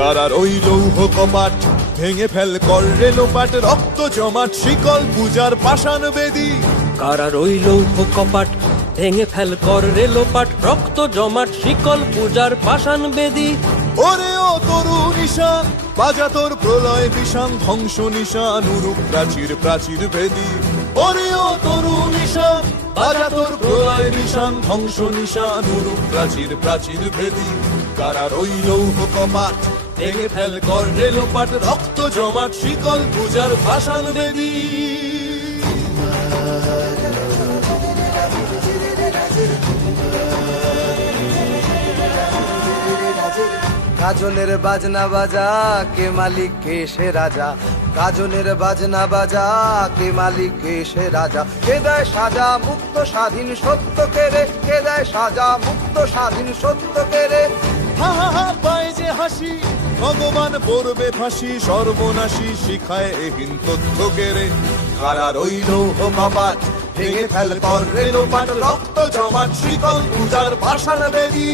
কারার ওই লৌহ কপাট ভেঙে ফেল কর রে লোপাট, রক্ত জমাট শিকল পূজার পাষাণ বেদী। কারার ওই লৌহ কপাট ভেঙে ফেল কর রে লোপাট, রক্ত জমাট শিকল পূজার পাষাণ বেদী। ওরে ও তরু নিশান বাজা তোর প্রলয় বিষান, ধ্বংস নিশান উরূপ প্রাচীর প্রাচীর ভেদী। ওরে ও তরু নিশান বাজা তোর প্রলয় নিশান, ধ্বংস নিশান উরূপ প্রাচীর প্রাচীর ভেদী। কারার ওই লৌহ কপাট ভেঙে ফেল কর রে লোপাট, রক্ত জমাট শিকল পূজার পাষাণ বেদী। গাজনের বাজনা বাজা, কে মালিক কে সে রাজা। গাজনের বাজনা বাজা, কে মালিক কে সে রাজা। কে দেয় সাজা মুক্ত স্বাধীন সত্য কেড়ে, কে দেয় সাজা মুক্ত স্বাধীন সত্য কেড়ে। হা হা হা পায় যে হাসি, ভগবান পড়বে ফাঁসি, সর্বনাশী শিখায় এহীন তথ্য কেড়ে। কারার ওই লৌহ কপাট ভেঙে ফেল কর রে লোপাট, রক্ত জমাট শিকল পূজার পাষাণ বেদী।